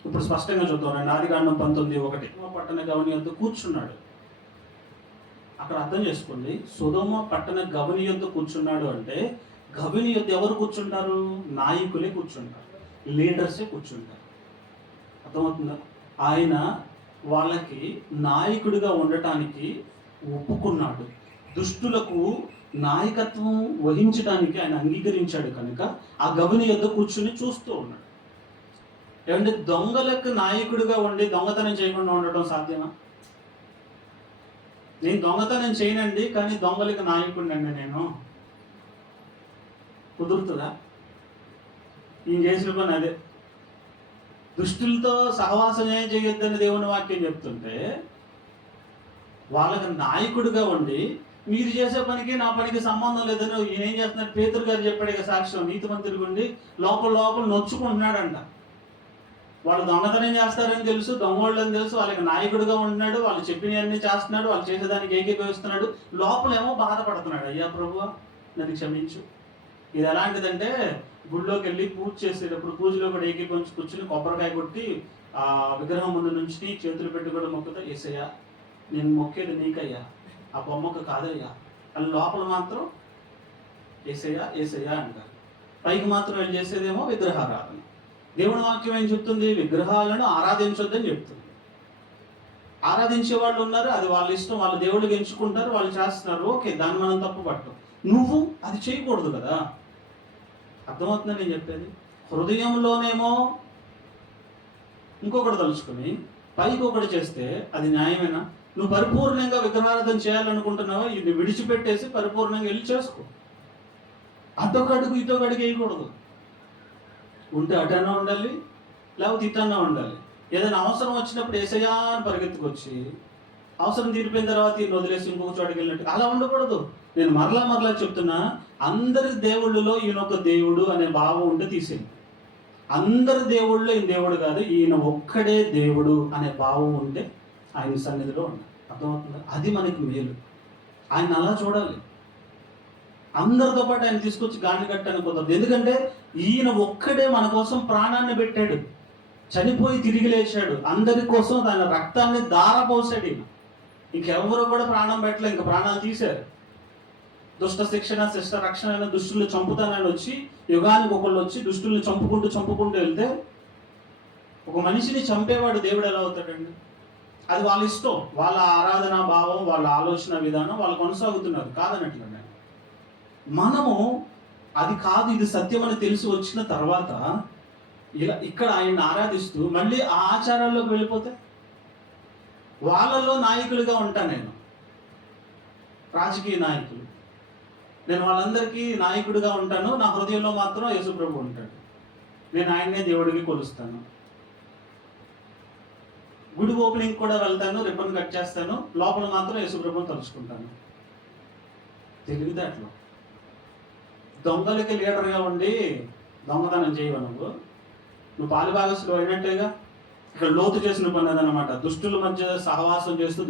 ఇప్పుడు స్పష్టంగా చూద్దాం. ఆదికాండం 19:1 పట్టణ గవని యొద్ద కూర్చున్నాడు. అక్కడ అర్థం చేసుకోండి, సొదొమ పట్టణ గవని యొద్ద కూర్చున్నాడు అంటే, గవని యొద్ద ఎవరు కూర్చుంటారు? నాయకులే కూర్చుంటారు, లీడర్సే కూర్చుంటారు. అర్థమవుతుందా? ఆయన వాళ్ళకి నాయకుడిగా ఉండటానికి ఒప్పుకున్నాడు. దుష్టులకు నాయకత్వం వహించడానికి ఆయన అంగీకరించాడు కనుక ఆ గవని యొద్ద కూర్చుని చూస్తూ ఉన్నాడు. ఏమంటే, దొంగలకు నాయకుడిగా ఉండి దొంగతనం చేయకుండా ఉండటం సాధ్యమా? నేను దొంగతనం చేయనండి, కానీ దొంగలకి నాయకుడినండి నేను, కుదురుతుందా? ఈయన చేసిన పని అదే. దుష్టులతో సహవాసమే చేయొద్దని దేవుని వాక్యం చెప్తుంటే, వాళ్ళకి నాయకుడిగా ఉండి మీరు చేసే పనికి నా పనికి సంబంధం లేదని ఈయన ఏం చేస్తున్నాడు? పేతురు గారు చెప్పాడు ఇక సాక్ష్యం. నీతిమంతుడి ఉండి లోపల నొచ్చుకుంటున్నాడంట. వాళ్ళు దొంగతనం చేస్తారని తెలుసు, దొంగోళ్ళని తెలుసు, వాళ్ళకి నాయకుడిగా ఉంటున్నాడు, వాళ్ళు చెప్పినవన్నీ చేస్తున్నాడు, వాళ్ళు చేసేదానికి ఏకీభవిస్తున్నాడు, లోపలేమో బాధపడుతున్నాడు. అయ్యా ప్రభువా నన్ను క్షమించు. ఇది ఎలాంటిదంటే, గుళ్ళోకి వెళ్ళి పూజ చేసేటప్పుడు పూజలో కూడా ఏకీభవించి కూర్చుని కొబ్బరికాయ కొట్టి ఆ విగ్రహం ముందు నుంచి చేతులు పెట్టి కూడా మొక్కుతా, ఏసయ్యా నేను మొక్కేది నీకయ్యా, ఆ బొమ్మకు కాదయ్యా అని లోపల మాత్రం ఏసయ్యా ఏసయ్యా అంటారు. పైకి మాత్రం వెళ్ళి చేసేదేమో విగ్రహారాధన. దేవుని వాక్యం ఏం చెప్తుంది? విగ్రహాలను ఆరాధించొద్దని చెప్తుంది. ఆరాధించే వాళ్ళు ఉన్నారు, అది వాళ్ళ ఇష్టం, వాళ్ళ దేవుళ్ళకి ఎంచుకుంటారు, వాళ్ళు చేస్తున్నారు, ఓకే, దాన్ని మనం తప్పు పట్టం. నువ్వు అది చేయకూడదు కదా. అర్థమవుతుందని నేను చెప్పేది? హృదయంలోనేమో ఇంకొకటి తలుచుకొని పైకి ఒకటి చేస్తే అది న్యాయమేనా? నువ్వు పరిపూర్ణంగా విగ్రహారాధన చేయాలనుకుంటున్నావా, ఇది విడిచిపెట్టేసి పరిపూర్ణంగా వెళ్ళి చేసుకో. అటొకడుగు ఇటొకడుగు వేయకూడదు. ఉంటే అటన్నా ఉండాలి, లేకపోతే ఇటన్నా ఉండాలి. ఏదైనా అవసరం వచ్చినప్పుడు ఏసయ్యా అని పరిగెత్తుకొచ్చి, అవసరం తీరిపోయిన తర్వాత ఈయన వదిలేసి ఇంకొక చోటుకి వెళ్ళినట్టు అలా ఉండకూడదు. నేను మరలా చెప్తున్నా, అందరి దేవుళ్ళలో ఈయన ఒక దేవుడు అనే భావం ఉంటే తీసేయండి. అందరి దేవుళ్ళలో ఈయన దేవుడు కాదు, ఈయన ఒక్కడే దేవుడు అనే భావం ఉంటే ఆయన సన్నిధిలో ఉండాలి. అర్థమవుతుందా? అది మనకి మేలు. ఆయన అలా చూడాలి. అందరితో పాటు ఆయన తీసుకొచ్చి గాండి కట్టడానికి కుదరదు. ఎందుకంటే ఈయన ఒక్కడే మన కోసం ప్రాణాన్ని పెట్టాడు, చనిపోయి తిరిగి లేచాడు, అందరి కోసం తన రక్తాన్ని ధారపోసాడు. ఈయన ఇంకెవరు కూడా ప్రాణం పెట్టలే, ఇంకా ప్రాణాలు తీశారు. దుష్ట శిక్షణ శిష్ట రక్షణ అయిన దుష్టుల్ని చంపుతానని వచ్చి యుగానికి ఒకళ్ళు వచ్చి దుష్టుల్ని చంపుకుంటూ వెళ్తే ఒక మనిషిని చంపేవాడు దేవుడు ఎలా అవుతాడండి? అది వాళ్ళ ఇష్టం, వాళ్ళ ఆరాధనా భావం, వాళ్ళ ఆలోచన విధానం వాళ్ళు కొనసాగుతున్నారు, కాదనట్లేదు. మనము అది కాదు, ఇది సత్యం అని తెలిసి వచ్చిన తర్వాత ఇలా ఇక్కడ ఆయన్ని ఆరాధిస్తూ మళ్ళీ ఆ ఆచారాల్లోకి వెళ్ళిపోతే వాళ్ళలో నాయకులుగా ఉంటా నేను, రాజకీయ నాయకులు, నేను వాళ్ళందరికీ నాయకుడిగా ఉంటాను. నా హృదయంలో మాత్రం యేసుప్రభు ఉంటాడు. నేను ఆయన్నే దేవుడికి కొలుస్తాను. గుడి ఓపెనింగ్ కూడా వెళ్తాను, రిబ్బన్ కట్ చేస్తాను, లోపల మాత్రం యేసుప్రభుని తలుచుకుంటాను. తెలివితేటలు. దొంగలకి లీడర్గా ఉండి దొంగతనం చేయవు నువ్వు పాలిభాగస్తులు అయినట్టేగా. ఇక్కడ లోతు చేసిన పని అదనమాట. దుష్టుల మధ్య సహవాసం చేస్తూ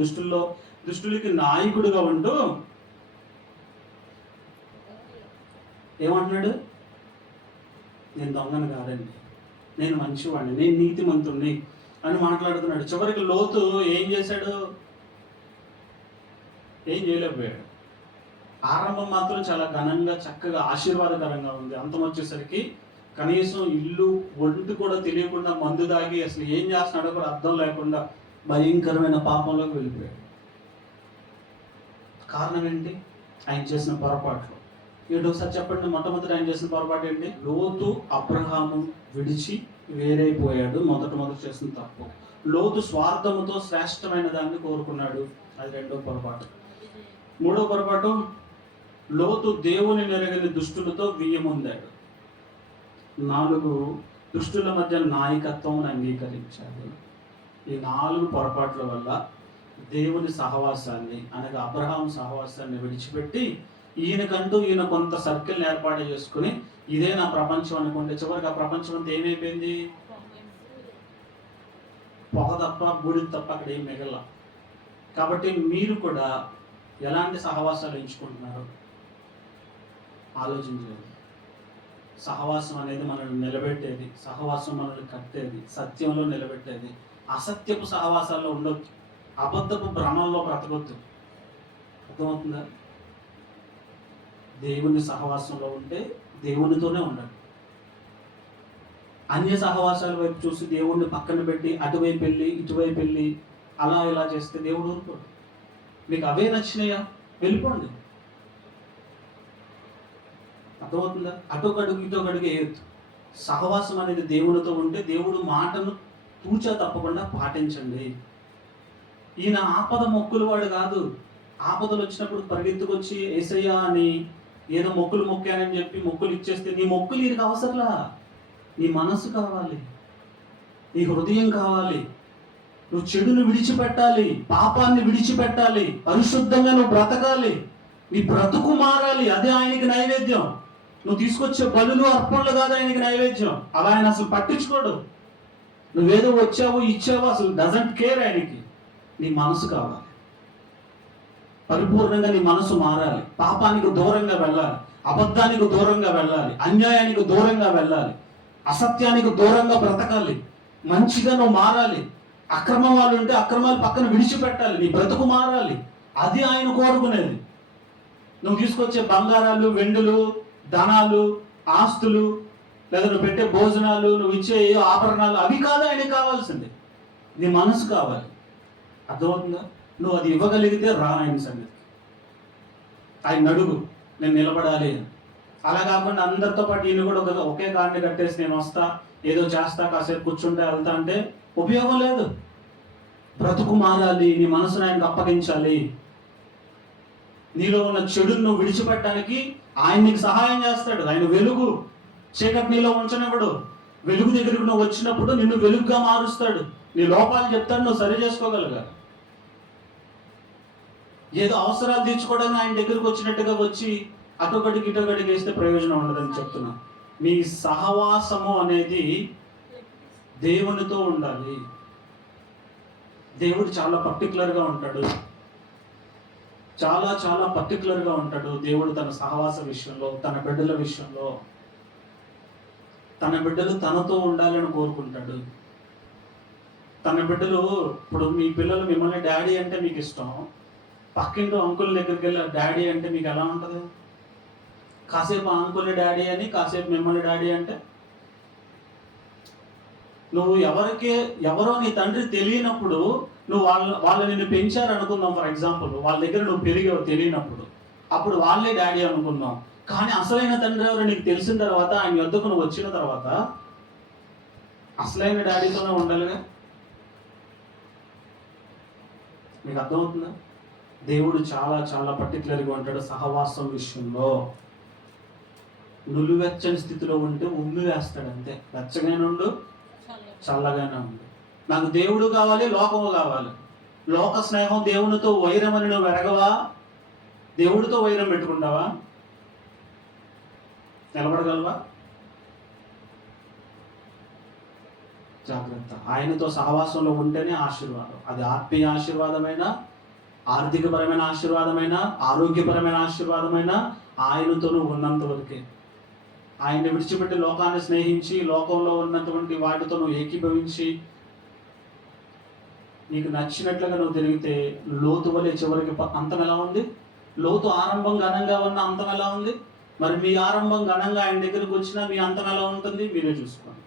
దుష్టులకి నాయకుడిగా ఉంటూ ఏమంటున్నాడు? నేను దొంగను కాదండి, నేను మంచివాడిని, నేను నీతిమంతుణ్ణి అని మాట్లాడుతున్నాడు. చివరికి లోతు ఏం చేశాడు? ఏం చేయలేకపోయాడు. ఆరంభం మాత్రం చాలా ఘనంగా చక్కగా ఆశీర్వాదకరంగా ఉంది. అంతం వచ్చేసరికి కనీసం ఇల్లు ఒంటి కూడా తెలియకుండా మందు దాగి అసలు ఏం చేస్తున్నాడో కూడా అర్థం లేకుండా భయంకరమైన పాపంలోకి వెళ్ళిపోయాడు. కారణం ఏంటి? ఆయన చేసిన పొరపాట్లు. ఒకసారి చెప్పండి, మొట్టమొదటి ఆయన చేసిన పొరపాటు ఏంటి? లోతు అబ్రహాము విడిచి వేరైపోయాడు. మొదట చేసిన తప్పు. లోతు స్వార్థముతో శ్రేష్టమైన దాన్ని కోరుకున్నాడు. అది రెండో పొరపాటు. మూడో పొరపాటు, లోతు దేవుని నెరగని దుష్టులతో వియ్యముందాడు. 4 దుష్టుల మధ్య నాయకత్వం అంగీకరించాడు. ఈ 4 పొరపాట్ల వల్ల దేవుని సహవాసాన్ని అనగా అబ్రహాం సహవాసాన్ని విడిచిపెట్టి ఈయన కొంత సర్కిల్ని ఏర్పాటు చేసుకుని ఇదే నా ప్రపంచం అనుకుంటే చివరికి ఆ ప్రపంచం అంతా ఏమైపోయింది? పొగ తప్ప బూడిద తప్ప అక్కడ ఏం మిగల. కాబట్టి మీరు కూడా ఎలాంటి సహవాసాలు ఎంచుకుంటున్నారు ఆలోచించాలి. సహవాసం అనేది మనల్ని నిలబెట్టేది, సహవాసం మనల్ని కట్టేది, సత్యంలో నిలబెట్టేది. అసత్యపు సహవాసాల్లో ఉండొద్దు, అబద్ధపు భ్రమంలో బ్రతకొద్దు. అర్థమవుతుందా? దేవుని సహవాసంలో ఉంటే దేవునితోనే ఉండాలి. అన్య సహవాసాల వైపు చూసి దేవుణ్ణి పక్కన పెట్టి అటువైపు వెళ్ళి ఇటువైపు వెళ్ళి అలా ఇలా చేస్తే దేవుడు ఊరుకోడు. మీకు అవే నచ్చినాయా? వెళ్ళిపోండి. అర్థమవుతుందా? అటొకడుగు ఇటొకడుగు వేయొద్దు. సహవాసం అనేది దేవునితో ఉంటే దేవుడు మాటను తూచా తప్పకుండా పాటించండి. ఈయన ఆపద మొక్కులు వాడు కాదు. ఆపదలు వచ్చినప్పుడు పరిగెత్తుకొచ్చి యేసయ్యా అని ఏదో మొక్కులు మొక్కానని చెప్పి మొక్కులు ఇచ్చేస్తే నీ మొక్కులు ఈయనకి అవసరంలా. నీ మనసు కావాలి, నీ హృదయం కావాలి. నువ్వు చెడును విడిచిపెట్టాలి, పాపాన్ని విడిచిపెట్టాలి, పరిశుద్ధంగా నువ్వు బ్రతకాలి, నీ బ్రతుకు మారాలి. అదే ఆయనకి నైవేద్యం. నువ్వు తీసుకొచ్చే బలులు అర్పణలు కాదు ఆయనకి నైవేద్యం. అలా ఆయన అసలు పట్టించుకోడు. నువ్వేదో వచ్చావు ఇచ్చావు అసలు డజంట్ కేర్ ఆయనకి. నీ మనసు కావాలి, పరిపూర్ణంగా నీ మనసు మారాలి. పాపానికి దూరంగా వెళ్ళాలి, అబద్ధానికి దూరంగా వెళ్ళాలి, అన్యాయానికి దూరంగా వెళ్ళాలి, అసత్యానికి దూరంగా బ్రతకాలి. మంచిగా నువ్వు మారాలి. అక్రమం వాళ్ళు ఉంటే అక్రమాలు పక్కన విడిచిపెట్టాలి, నీ బ్రతుకు మారాలి. అది ఆయన కోరుకునేది. నువ్వు తీసుకొచ్చే బంగారాలు, వెండులు, ధనాలు, ఆస్తులు, లేదా నువ్వు పెట్టే భోజనాలు, నువ్వు ఇచ్చే ఆభరణాలు అవి కాదు ఆయనకి కావాల్సింది. నీ మనసు కావాలి. అర్థమవుతుందా? నువ్వు అది ఇవ్వగలిగితే రా ఆయన సంగతి. ఆయన అడుగు, నేను నిలబడాలి. అలా కాకుండా అందరితో పాటు ఈయన కూడా ఒకే కాడిని కట్టేసి నేను వస్తా, ఏదో చేస్తా, కాసేపు కూర్చుంటే వెళ్తా అంటే ఉపయోగం లేదు. బ్రతుకు మారాలి, నీ మనసును ఆయనకు అప్పగించాలి. నీలో ఉన్న చెడును నువ్వు విడిచిపెట్టడానికి ఆయన నీకు సహాయం చేస్తాడు. ఆయన వెలుగు, చీకటి నీలో ఉంచనివ్వడు. వెలుగు దగ్గరికి నువ్వు వచ్చినప్పుడు నిన్ను వెలుగుగా మారుస్తాడు. నీ లోపాలు చెప్తాడు, నువ్వు సరి చేసుకోగలగాలి. ఏదో అవసరాలు తీర్చుకోవడానికి ఆయన దగ్గరికి వచ్చినట్టుగా వచ్చి అటొకటికి ఇటొకటికి వేస్తే ప్రయోజనం ఉండదని చెప్తున్నా. మీ సహవాసము అనేది దేవునితో ఉండాలి. దేవుడు చాలా పర్టికులర్గా ఉంటాడు, చాలా చాలా పర్టికులర్గా ఉంటాడు. దేవుడు తన సహవాస విషయంలో, తన బిడ్డల విషయంలో, తన బిడ్డలు తనతో ఉండాలని కోరుకుంటాడు. తన బిడ్డలు, ఇప్పుడు మీ పిల్లలు మిమ్మల్ని డాడీ అంటే మీకు ఇష్టం, పక్కింటి అంకుల్ దగ్గరికి వెళ్ళి డాడీ అంటే మీకు ఎలా ఉంటుంది? కాసేపు ఆ అంకుల్ని డాడీ అని, కాసేపు మిమ్మల్ని డాడీ అంటే, నువ్వు ఎవరో నీ తండ్రి తెలియనప్పుడు, నువ్వు వాళ్ళు నిన్ను పెంచారు అనుకుందాం. ఫర్ ఎగ్జాంపుల్, వాళ్ళ దగ్గర నువ్వు పెరిగావు తెలియనప్పుడు, అప్పుడు వాళ్ళే డాడీ అనుకుందాం. కానీ అసలైన తండ్రి ఎవరు నీకు తెలిసిన తర్వాత, ఆయన యొద్దకు నువ్వు వచ్చిన తర్వాత అసలైన డాడీతోనే ఉండాలిగా. మీకు అర్థమవుతుందా? దేవుడు చాలా చాలా పర్టికులర్గా ఉంటాడు సహవాసం విషయంలో. నులివెచ్చని స్థితిలో ఉంటే ఉమ్మి వేస్తాడు అంతే. వెచ్చగానే ఉండు, చల్లగానే ఉండు. నాకు దేవుడు కావాలి, లోకము కావాలి. లోక స్నేహం, దేవునితో వైరం అని నువ్వు ఎరగవా? దేవుడితో వైరం పెట్టుకుంటావా? నిలబడగలవా? జాగ్రత్త. ఆయనతో సహవాసంలో ఉంటేనే ఆశీర్వాదం. అది ఆత్మీయ ఆశీర్వాదమైన, ఆర్థికపరమైన ఆశీర్వాదమైన, ఆరోగ్యపరమైన ఆశీర్వాదమైన ఆయనతో నువ్వు ఉన్నంత వరకే. ఆయన్ని విడిచిపెట్టి లోకాన్ని స్నేహించి, లోకంలో ఉన్నటువంటి వాటితో నువ్వు ఏకీభవించి, నీకు నచ్చినట్లుగా నువ్వు తిరిగితే లోతు వలె చివరికి అంతం ఎలా ఉంది? లోతు ఆరంభం ఘనంగా ఉన్న అంతం ఎలా ఉంది? మరి మీ ఆరంభం ఘనంగా ఆయన దగ్గరకు వచ్చినా మీ అంతం ఎలా ఉంటుంది? మీరే చూసుకోండి.